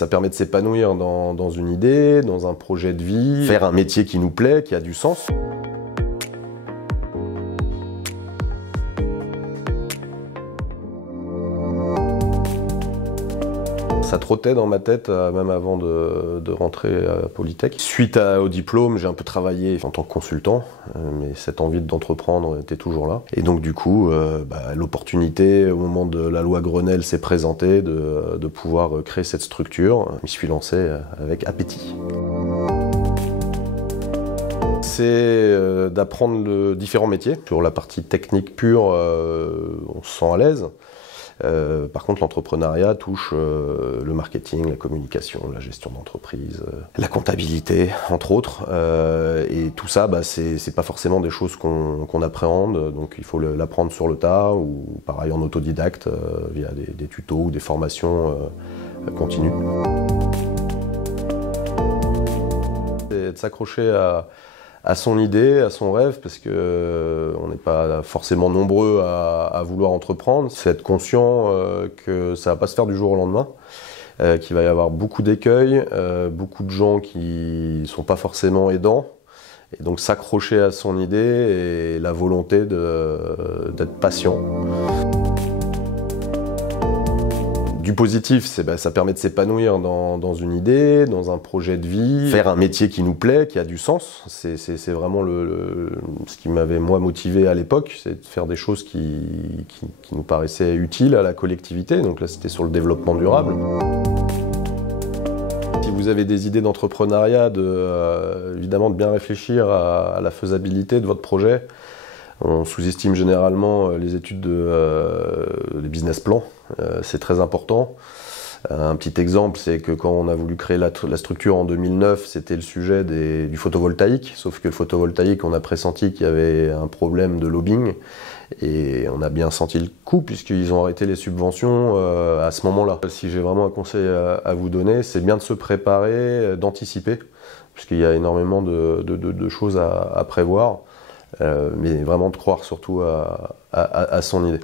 Ça permet de s'épanouir dans une idée, dans un projet de vie, faire un métier qui nous plaît, qui a du sens. Ça trottait dans ma tête, même avant de rentrer à Polytech. Suite au diplôme, j'ai un peu travaillé en tant que consultant, mais cette envie d'entreprendre était toujours là. Et donc du coup, l'opportunité au moment de la loi Grenelle s'est présentée de pouvoir créer cette structure. Je m'y suis lancé avec appétit. C'est d'apprendre différents métiers. Sur la partie technique pure, on se sent à l'aise. Par contre, l'entrepreneuriat touche le marketing, la communication, la gestion d'entreprise, la comptabilité, entre autres. Et tout ça, c'est pas forcément des choses qu'on appréhende, donc il faut l'apprendre sur le tas ou pareil en autodidacte via des tutos ou des formations continues. C'est de s'accrocher à son idée, à son rêve, parce que on n'est pas forcément nombreux à vouloir entreprendre. C'est être conscient que ça va pas se faire du jour au lendemain, qu'il va y avoir beaucoup d'écueils, beaucoup de gens qui sont pas forcément aidants, et donc s'accrocher à son idée et la volonté d'être patient. Du positif, ça permet de s'épanouir dans une idée, dans un projet de vie, faire un métier qui nous plaît, qui a du sens. C'est vraiment ce qui m'avait moi motivé à l'époque, c'est de faire des choses qui nous paraissaient utiles à la collectivité. Donc là, c'était sur le développement durable. Si vous avez des idées d'entrepreneuriat, évidemment de bien réfléchir à la faisabilité de votre projet. On sous-estime généralement les études les business plans, c'est très important. Un petit exemple, c'est que quand on a voulu créer la structure en 2009, c'était le sujet du photovoltaïque, sauf que le photovoltaïque, on a pressenti qu'il y avait un problème de lobbying, et on a bien senti le coup puisqu'ils ont arrêté les subventions à ce moment-là. Si j'ai vraiment un conseil à vous donner, c'est bien de se préparer, d'anticiper, puisqu'il y a énormément de choses à prévoir. Mais vraiment de croire surtout à son idée.